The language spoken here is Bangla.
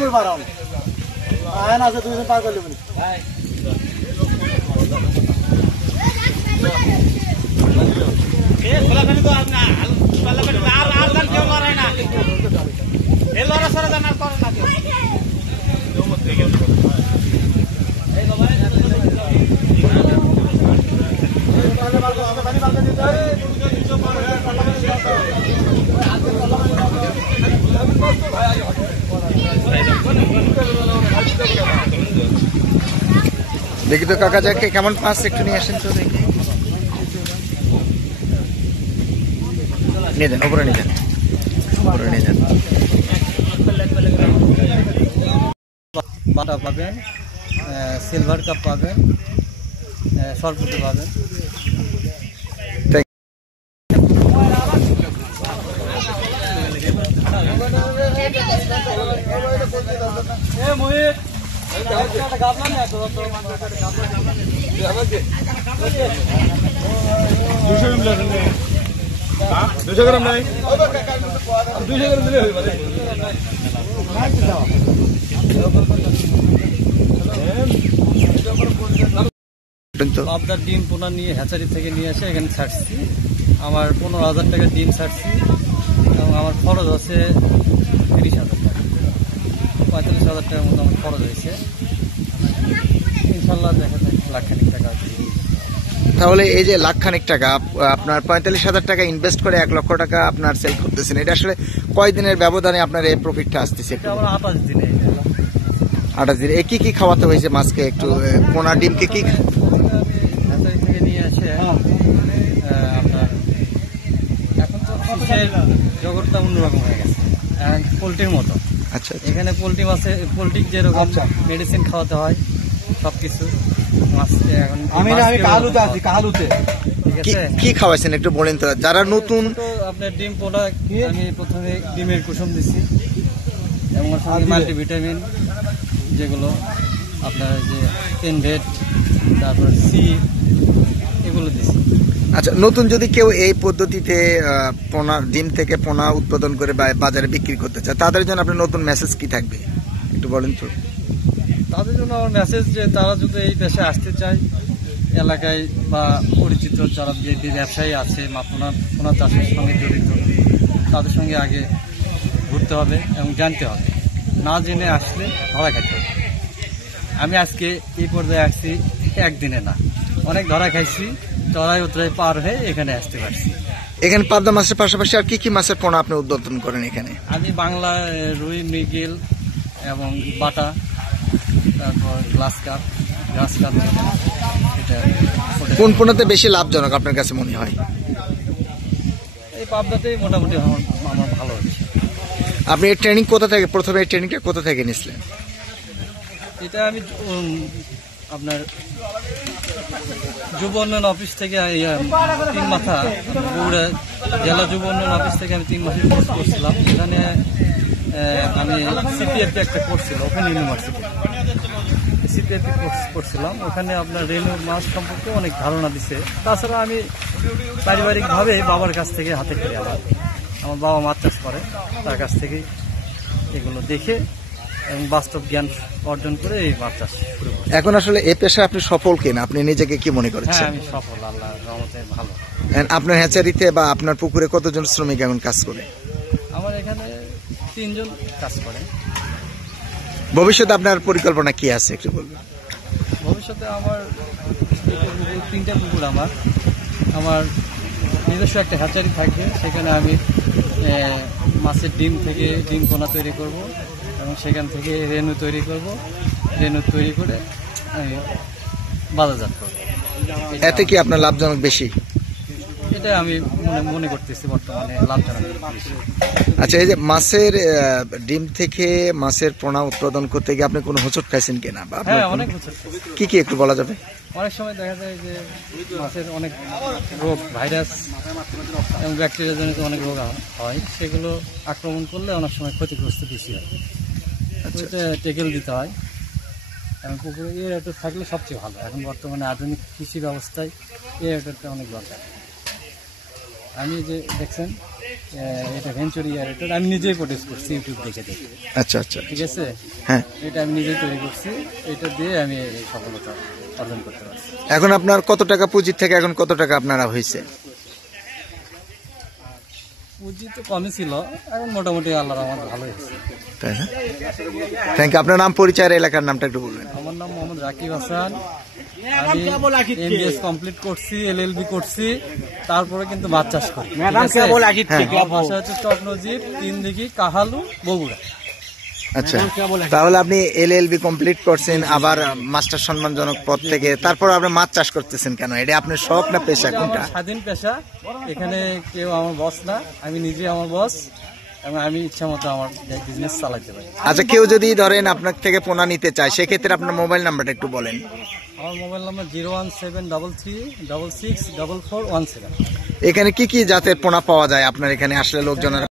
মুড় বাড়াও আয়ন আছে 2 জন পার করে নেবেন এ খোলাখানি তো আপনি খোলাখানি আর জান কেউ লড়াই না এ লড়া সরা জানার করে না কেউ জমত থেকে এই বাবা দেখি তো কাকা যাকে কেমন পাস একটু নিয়ে আসেন তো দেখি নিয়ে যান উপরে নিয়ে যান বাটা পাবেন সিলভার কাপ পাবেন সরপুটি পাবেন দুশো গ্রাম নাই 200 গ্রাম দিলে হয়ে যাবে পাবদার ডিম পোনা নিয়ে হ্যাচারি থেকে নিয়ে এসে এখানে ছাড়ছি আমার 15,000 টাকা ডিম ছাড়ছি এবং আমার খরচ আছে 30,000 টাকা 45,000 টাকার মতো আমার খরচ হয়েছে ইনশাল্লাহ দেখা যায় লাখখানিক টাকা তাহলে এই যে লাখখানিক টাকা আপনার 45,000 টাকা ইনভেস্ট করে 1 লক্ষ টাকা আপনার সেল করতেছেন এটা আসলে কয় দিনের ব্যবধানে আপনার এই প্রফিটটা আসতেছে আমার 28 দিনে 28 দিন কি কি খাওয়াতে হয়েছে মাছকে একটু পোনা ডিমকে কি হ্যাচারি থেকে নিয়ে আসে আপনার এখন তো ফিশের জগৎটা অন্যরকম হয়ে গেছে পোলট্রির মতো আচ্ছা এখানে পোলট্রি মাছে পোলট্রি যেরকম মেডিসিন খাওয়াতে হয় সবকিছু কি খাওয়াইছেন একটু বলেন তো যারা নতুন আপনার ডিম পোনা আমি প্রথমে ডিমের কুসুম দিচ্ছি এবং মাল্টিভিটামিন যেগুলো আপনার যে এনভেট তারপর সি এগুলো দিচ্ছি আচ্ছা নতুন যদি কেউ এই পদ্ধতিতে পোনা ডিম থেকে পোনা উৎপাদন করে বাজারে বিক্রি করতে চায় তাদের জন্য আপনার নতুন মেসেজ কি থাকবে একটু বলেন তো তাদের জন্য আমার মেসেজ যে তারা যদি এই পেশায় আসতে চায় এলাকায় বা পরিচিত যারা যে ব্যবসায়ী আছে পোনা চাষের সঙ্গে জড়িত তাদের সঙ্গে আগে ঘুরতে হবে এবং জানতে হবে না জেনে আসলে ধরা খেতে হবে আমি আজকে এই পর্যায়ে আসছি একদিনে না অনেক ধরা খাইছি চড়াই উতরাই পার হয়ে এখানে আসতে পারছি এখানে পাবদা মাছের পাশাপাশি আর কি কি মাছের পোনা আপনি উৎপাদন করেন এখানে আমি বাংলা রুই মৃগেল এবং বাটা তারপর গ্লাস কাপ কোন পোনাতে বেশি লাভজনক আপনার কাছে মনে হয় এই পাবদাতেই মোটামুটি আমার ভালো হচ্ছে আপনি এই ট্রেনিং কোথা থেকে প্রথমে এই ট্রেনিংটা কোথা থেকে নিয়েছিলেন এটা আমি আপনার যুব উন্নয়ন অফিস থেকে 3 মাথা বগুড়া জেলা যুব উন্নয়ন অফিস থেকে আমি 3 মাসের কোর্স করছিলাম এখানে আমি সিপিএফ একটা কোর্স ছিল ওপেন ইউনিভার্সিটি সিপিএফ কোর্স করছিলাম ওখানে আপনার রেণুর মাছ সম্পর্কে অনেক ধারণা দিছে তাছাড়া আমি পারিবারিকভাবে বাবার কাছ থেকে হাতে করে আমার বাবা মাছ চাষ করে তার কাছ থেকেই এগুলো দেখে এবং বাস্তব জ্ঞান অর্জন করে এই মাছ চাষ শুরু করি এখন আসলে এই পেশায় আপনি সফল কিনা আপনি নিজেকে কি মনে করছেন হ্যাঁ আমি সফল আল্লাহর রহমতে ভালো আপনার হ্যাচারিতে বা আপনার পুকুরে কতজন শ্রমিক এখন কাজ করে আমার এখানে 3 জন কাজ করে ভবিষ্যতে আপনার পরিকল্পনা কি আছে একটু বলবেন ভবিষ্যতে আমার 3টা পুকুর আমার নিজস্ব একটা হ্যাচারি থাকবে সেখানে আমি মাছের ডিম থেকে ডিম পোনা তৈরি করব এবং সেখান থেকে রেণু তৈরি করে আমি বাজারজাত করব এতে কি আপনার লাভজনক বেশি এটা আমি মনে করতেছি বর্তমানে লাভজনক বেশি আচ্ছা এই যে মাছের ডিম থেকে মাছের পোনা উৎপাদন করতে গিয়ে আপনি কোনো হোঁচট খাইছেন কিনা বা হ্যাঁ অনেক হোঁচট কি কি একটু বলা যাবে অনেক সময় দেখা যায় যে মাছের অনেক রোগ ভাইরাস এবং ব্যাকটেরিয়া জনিত অনেক রোগ হয় সেগুলো আক্রমণ করলে অনেক সময় ক্ষতিগ্রস্ত বেশি হয় ওইটা টেকেল দিতে হয় এবং পুকুরে এয়ারটা থাকলে সবচেয়ে ভালো এখন বর্তমানে আধুনিক কৃষি ব্যবস্থায় এয়ারটা অনেক দরকার আমি যে দেখছেন এটা ভেঞ্চুরি এয়ারেটর আমি নিজেই প্রডিউস করছি ইউটিউব দেখে দেখে। আচ্ছা আচ্ছা, ঠিক আছে, হ্যাঁ। এটা আমি নিজেই তৈরি করছি, এটা দিয়ে আমি এই সফলতা অর্জন করতে পারছি। এখন আপনার কত টাকা পুঁজির থেকে এখন কত টাকা আপনারা হয়েছে? পুঁজি তো কমই ছিল, এখন মোটামুটি আল্লাহর আমার ভালোই হয়েছে। তাই না? Thank you. আপনার নাম, পরিচয়, আর এলাকার নামটা একটু বলবেন। আমার নাম মোহাম্মদ রাকিব হাসান। আমি এমবিএস কমপ্লিট করছি, এলএলবি করছি, তারপরে কিন্তু মাছ চাষ করি। ঠিক আছে? আমার ভাষা হচ্ছে চটনজিব, তিনদিঘি, কাহালু, বগুড়া। আচ্ছা, তাহলে আপনি এলএলবি কমপ্লিট করছেন, আবার মাস্টার সম্মানজনক পদ থেকে, তারপর আপনি মাছ চাষ করতেছেন কেন? এটা আপনার শখ না পেশা, কোনটা? আমার স্বাধীন পেশা, এখানে কেউ আমার বস না, আমি নিজে আমার বস এবং আমি ইচ্ছা মতো আমার বিজনেস চালাতে পারি। আচ্ছা, কেউ যদি ধরেন আপনার থেকে পোনা নিতে চায়, সেক্ষেত্রে আপনার মোবাইল নাম্বারটা একটু বলেন। আমার মোবাইল নাম্বার 01733664417। এখানে কি কি জাতের পোনা পাওয়া যায় আপনার এখানে আসলে লোকজনের?